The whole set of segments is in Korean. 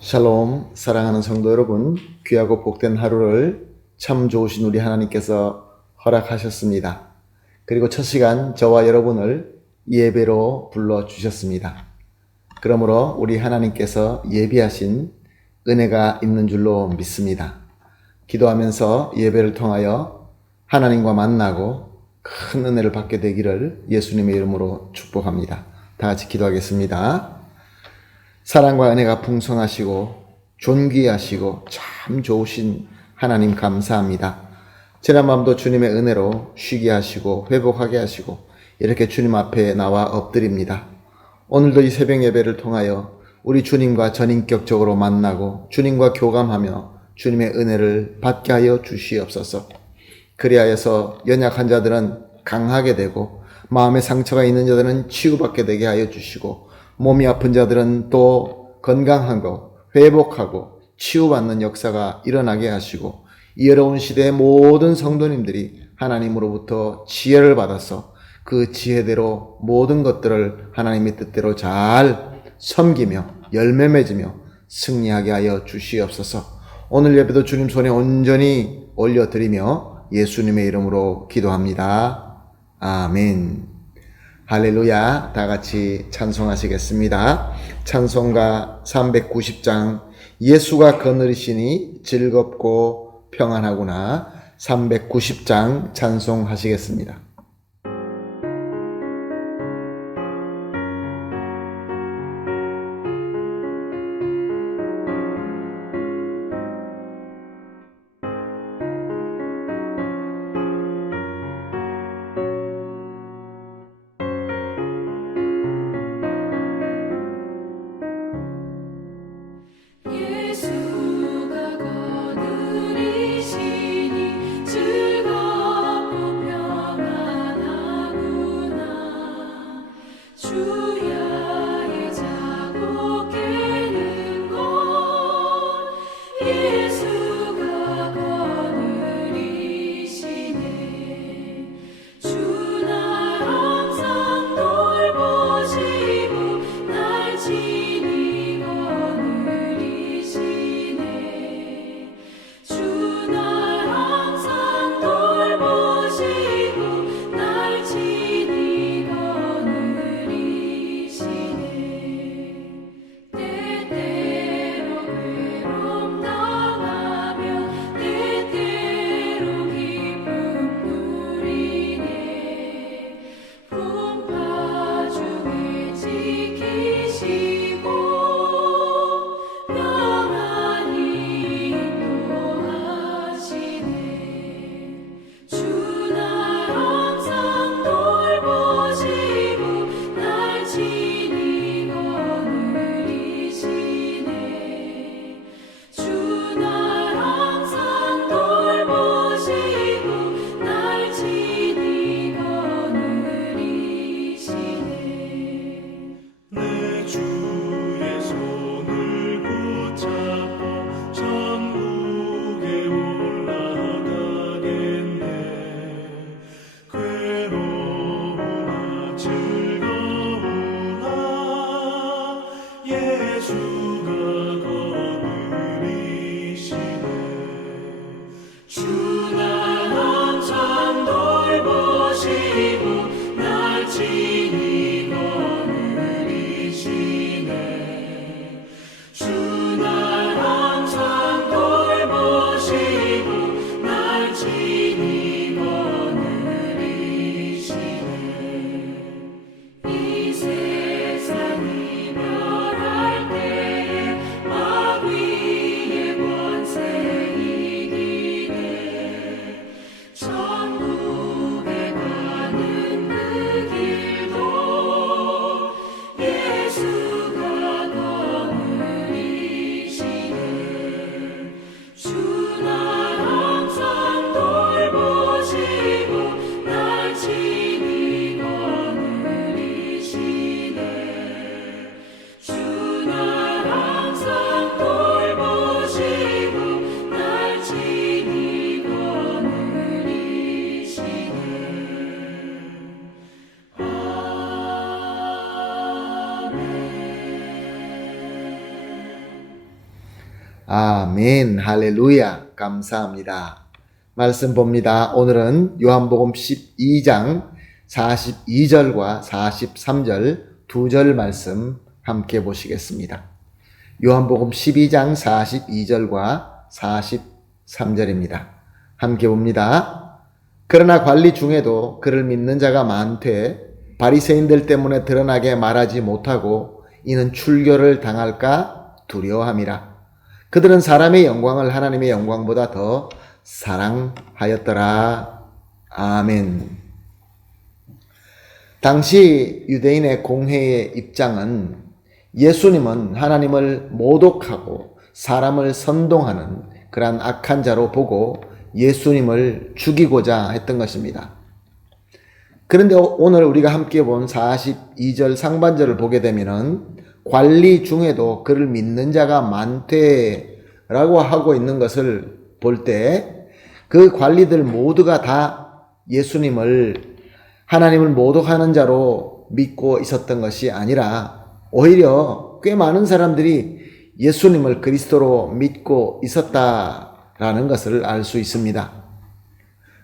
샬롬, 사랑하는 성도 여러분, 귀하고 복된 하루를 참 좋으신 우리 하나님께서 허락하셨습니다. 그리고 첫 시간 저와 여러분을 예배로 불러주셨습니다. 그러므로 우리 하나님께서 예비하신 은혜가 있는 줄로 믿습니다. 기도하면서 예배를 통하여 하나님과 만나고 큰 은혜를 받게 되기를 예수님의 이름으로 축복합니다. 다 같이 기도하겠습니다. 사랑과 은혜가 풍성하시고 존귀하시고 참 좋으신 하나님 감사합니다. 지난 밤도 주님의 은혜로 쉬게 하시고 회복하게 하시고 이렇게 주님 앞에 나와 엎드립니다. 오늘도 이 새벽 예배를 통하여 우리 주님과 전인격적으로 만나고 주님과 교감하며 주님의 은혜를 받게 하여 주시옵소서. 그리하여서 연약한 자들은 강하게 되고 마음에 상처가 있는 자들은 치유받게 되게 하여 주시고 몸이 아픈 자들은 또 건강하고 회복하고 치유받는 역사가 일어나게 하시고 이 어려운 시대의 모든 성도님들이 하나님으로부터 지혜를 받아서 그 지혜대로 모든 것들을 하나님의 뜻대로 잘 섬기며 열매 맺으며 승리하게 하여 주시옵소서. 오늘 예배도 주님 손에 온전히 올려드리며 예수님의 이름으로 기도합니다. 아멘. 할렐루야. 다 같이 찬송하시겠습니다. 찬송가 390장 예수가 거느리시니 즐겁고 평안하구나. 390장 찬송하시겠습니다. 이 세상이 멸할 때에 아멘. 할렐루야. 감사합니다. 말씀 봅니다. 오늘은 요한복음 12장 42절과 43절 두 절 말씀 함께 보시겠습니다. 요한복음 12장 42절과 43절입니다. 함께 봅니다. 그러나 관리 중에도 그를 믿는 자가 많되 바리새인들 때문에 드러나게 말하지 못하고 이는 출교를 당할까 두려워함이라. 그들은 사람의 영광을 하나님의 영광보다 더 사랑하였더라. 아멘. 당시 유대인의 공회의 입장은 예수님은 하나님을 모독하고 사람을 선동하는 그러한 악한 자로 보고 예수님을 죽이고자 했던 것입니다. 그런데 오늘 우리가 함께 본 42절 상반절을 보게 되면은 관리 중에도 그를 믿는 자가 많대라고 하고 있는 것을 볼 때 그 관리들 모두가 다 예수님을 하나님을 모독하는 자로 믿고 있었던 것이 아니라 오히려 꽤 많은 사람들이 예수님을 그리스도로 믿고 있었다라는 것을 알 수 있습니다.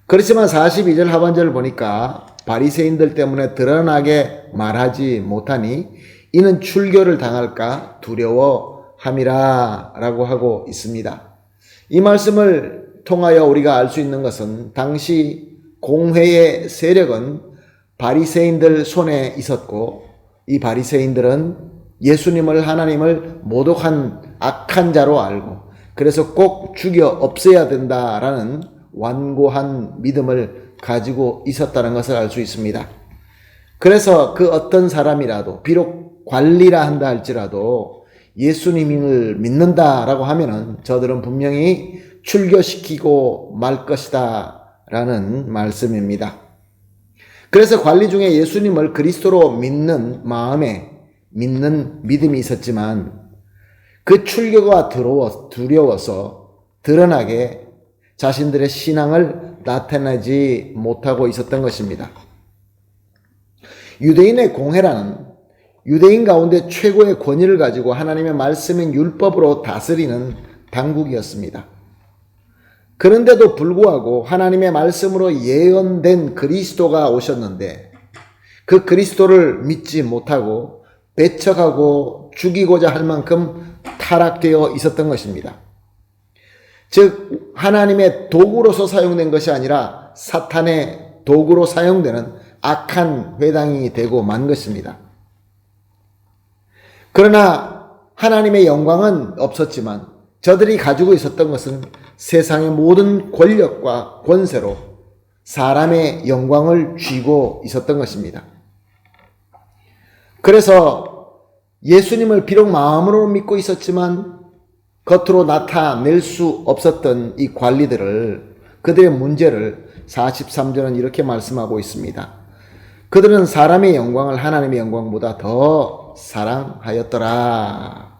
그렇지만 42절 하반절을 보니까 바리새인들 때문에 드러나게 말하지 못하니 이는 출교를 당할까 두려워함이라 라고 하고 있습니다. 이 말씀을 통하여 우리가 알 수 있는 것은 당시 공회의 세력은 바리새인들 손에 있었고 이 바리새인들은 예수님을 하나님을 모독한 악한 자로 알고 그래서 꼭 죽여 없애야 된다라는 완고한 믿음을 가지고 있었다는 것을 알 수 있습니다. 그래서 그 어떤 사람이라도 비록 관리라 한다 할지라도 예수님을 믿는다라고 하면은 저들은 분명히 출교시키고 말 것이다 라는 말씀입니다. 그래서 관리 중에 예수님을 그리스도로 믿는 마음에 믿는 믿음이 있었지만 그 출교가 두려워서 드러나게 자신들의 신앙을 나타내지 못하고 있었던 것입니다. 유대인의 공회라는 유대인 가운데 최고의 권위를 가지고 하나님의 말씀인 율법으로 다스리는 당국이었습니다. 그런데도 불구하고 하나님의 말씀으로 예언된 그리스도가 오셨는데 그 그리스도를 믿지 못하고 배척하고 죽이고자 할 만큼 타락되어 있었던 것입니다. 즉 하나님의 도구로서 사용된 것이 아니라 사탄의 도구로 사용되는 악한 회당이 되고 만 것입니다. 그러나 하나님의 영광은 없었지만 저들이 가지고 있었던 것은 세상의 모든 권력과 권세로 사람의 영광을 쥐고 있었던 것입니다. 그래서 예수님을 비록 마음으로 믿고 있었지만 겉으로 나타낼 수 없었던 이 관리들을 그들의 문제를 43절은 이렇게 말씀하고 있습니다. 그들은 사람의 영광을 하나님의 영광보다 더 사랑하였더라.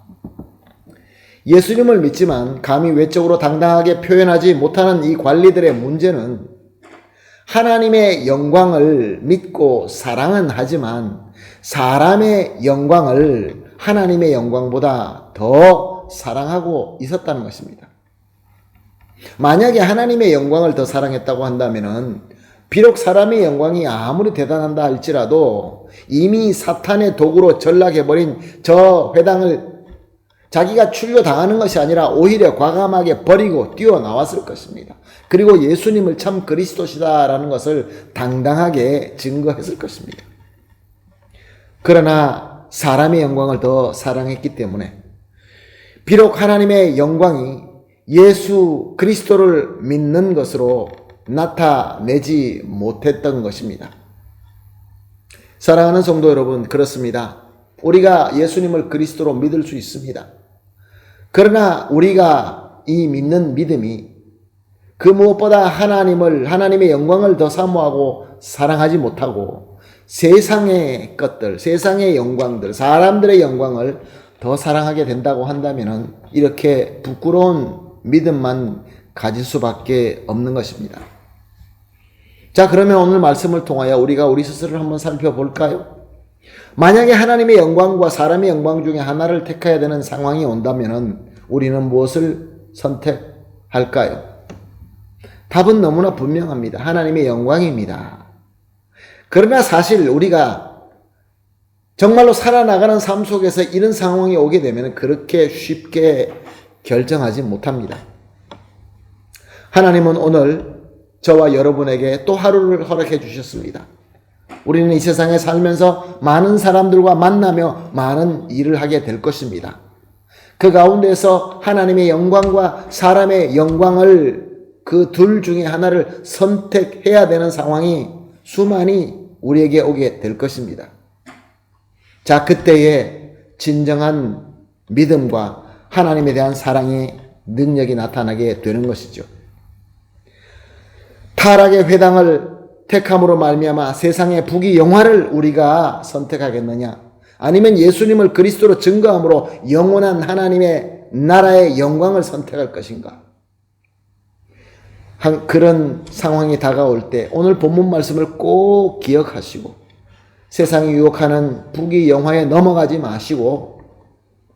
예수님을 믿지만 감히 외적으로 당당하게 표현하지 못하는 이 관리들의 문제는 하나님의 영광을 믿고 사랑은 하지만 사람의 영광을 하나님의 영광보다 더 사랑하고 있었다는 것입니다. 만약에 하나님의 영광을 더 사랑했다고 한다면은 비록 사람의 영광이 아무리 대단한다 할지라도 이미 사탄의 도구로 전락해버린 저 회당을 자기가 출교당하는 것이 아니라 오히려 과감하게 버리고 뛰어나왔을 것입니다. 그리고 예수님을 참 그리스도시다라는 것을 당당하게 증거했을 것입니다. 그러나 사람의 영광을 더 사랑했기 때문에 비록 하나님의 영광이 예수 그리스도를 믿는 것으로 나타내지 못했던 것입니다. 사랑하는 성도 여러분, 그렇습니다. 우리가 예수님을 그리스도로 믿을 수 있습니다. 그러나 우리가 이 믿는 믿음이 그 무엇보다 하나님의 영광을 더 사모하고 사랑하지 못하고 세상의 것들, 세상의 영광들, 사람들의 영광을 더 사랑하게 된다고 한다면 이렇게 부끄러운 믿음만 가질 수밖에 없는 것입니다. 자, 그러면 오늘 말씀을 통하여 우리가 우리 스스로를 한번 살펴볼까요? 만약에 하나님의 영광과 사람의 영광 중에 하나를 택해야 되는 상황이 온다면 우리는 무엇을 선택할까요? 답은 너무나 분명합니다. 하나님의 영광입니다. 그러나 사실 우리가 정말로 살아나가는 삶 속에서 이런 상황이 오게 되면 그렇게 쉽게 결정하지 못합니다. 하나님은 오늘 저와 여러분에게 또 하루를 허락해 주셨습니다. 우리는 이 세상에 살면서 많은 사람들과 만나며 많은 일을 하게 될 것입니다. 그 가운데서 하나님의 영광과 사람의 영광을 그 둘 중에 하나를 선택해야 되는 상황이 수많이 우리에게 오게 될 것입니다. 자, 그때에 진정한 믿음과 하나님에 대한 사랑의 능력이 나타나게 되는 것이죠. 타락의 회당을 택함으로 말미암아 세상의 부귀 영화를 우리가 선택하겠느냐? 아니면 예수님을 그리스도로 증거함으로 영원한 하나님의 나라의 영광을 선택할 것인가? 그런 상황이 다가올 때 오늘 본문 말씀을 꼭 기억하시고 세상이 유혹하는 부귀 영화에 넘어가지 마시고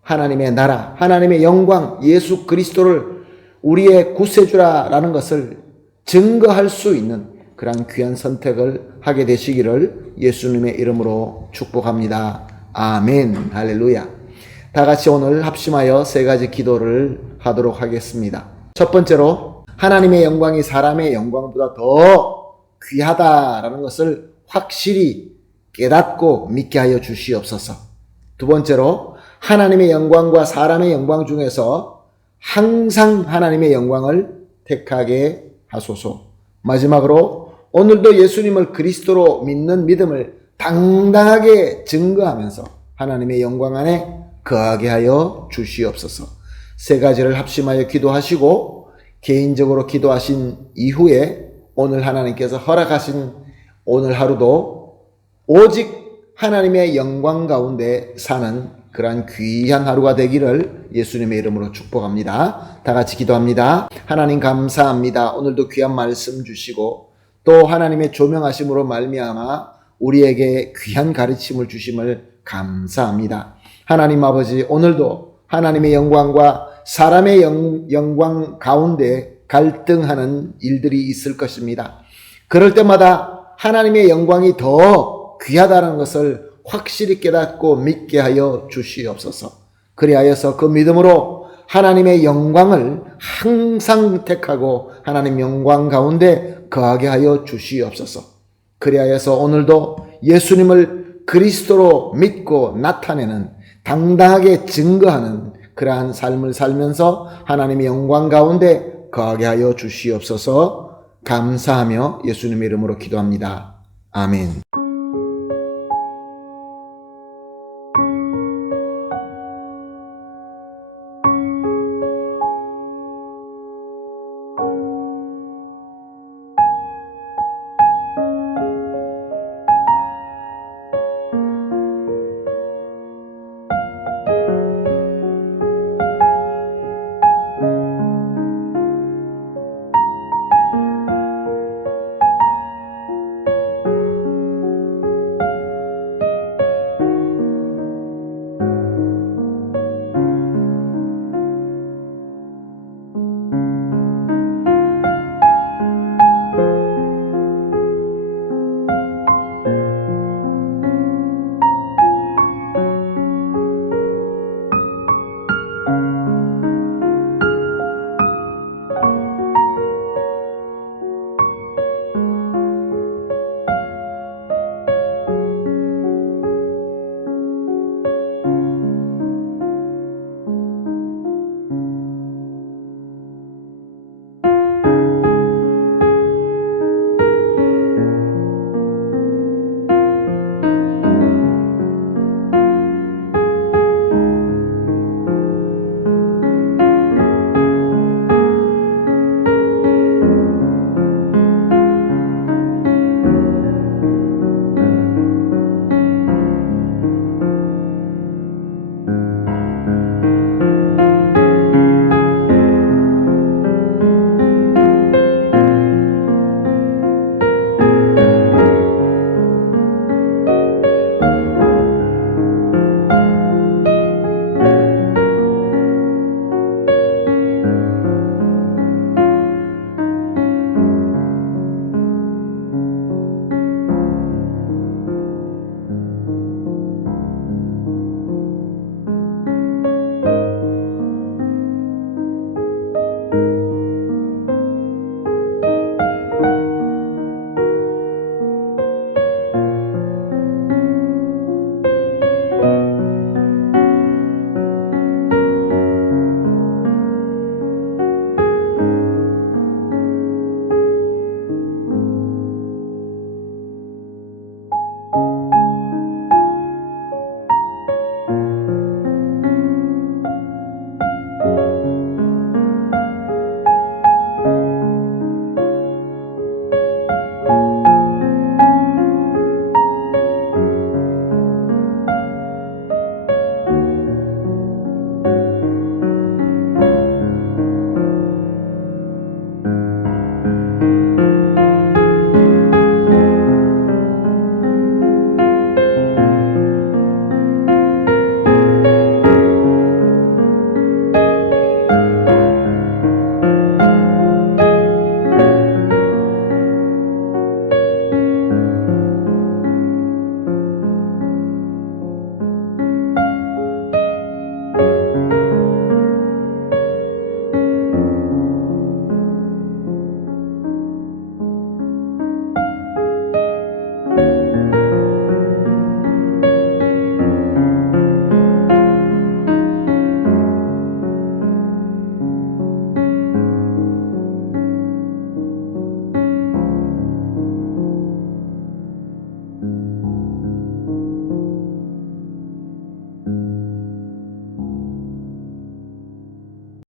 하나님의 나라, 하나님의 영광, 예수 그리스도를 우리의 구세주라라는 것을 증거할 수 있는 그러한 귀한 선택을 하게 되시기를 예수님의 이름으로 축복합니다. 아멘. 할렐루야. 다 같이 오늘 합심하여 세 가지 기도를 하도록 하겠습니다. 첫 번째로 하나님의 영광이 사람의 영광보다 더 귀하다라는 것을 확실히 깨닫고 믿게 하여 주시옵소서. 두 번째로 하나님의 영광과 사람의 영광 중에서 항상 하나님의 영광을 택하게 하소서. 마지막으로 오늘도 예수님을 그리스도로 믿는 믿음을 당당하게 증거하면서 하나님의 영광 안에 거하게 하여 주시옵소서. 세 가지를 합심하여 기도하시고 개인적으로 기도하신 이후에 오늘 하나님께서 허락하신 오늘 하루도 오직 하나님의 영광 가운데 사는 그러한 귀한 하루가 되기를 예수님의 이름으로 축복합니다. 다 같이 기도합니다. 하나님 감사합니다. 오늘도 귀한 말씀 주시고 또 하나님의 조명하심으로 말미암아 우리에게 귀한 가르침을 주심을 감사합니다. 하나님 아버지, 오늘도 하나님의 영광과 사람의 영광 가운데 갈등하는 일들이 있을 것입니다. 그럴 때마다 하나님의 영광이 더 귀하다는 것을 확실히 깨닫고 믿게 하여 주시옵소서. 그리하여서 그 믿음으로 하나님의 영광을 항상 택하고 하나님 영광 가운데 거하게 하여 주시옵소서. 그리하여서 오늘도 예수님을 그리스도로 믿고 나타내는 당당하게 증거하는 그러한 삶을 살면서 하나님의 영광 가운데 거하게 하여 주시옵소서. 감사하며 예수님의 이름으로 기도합니다. 아멘.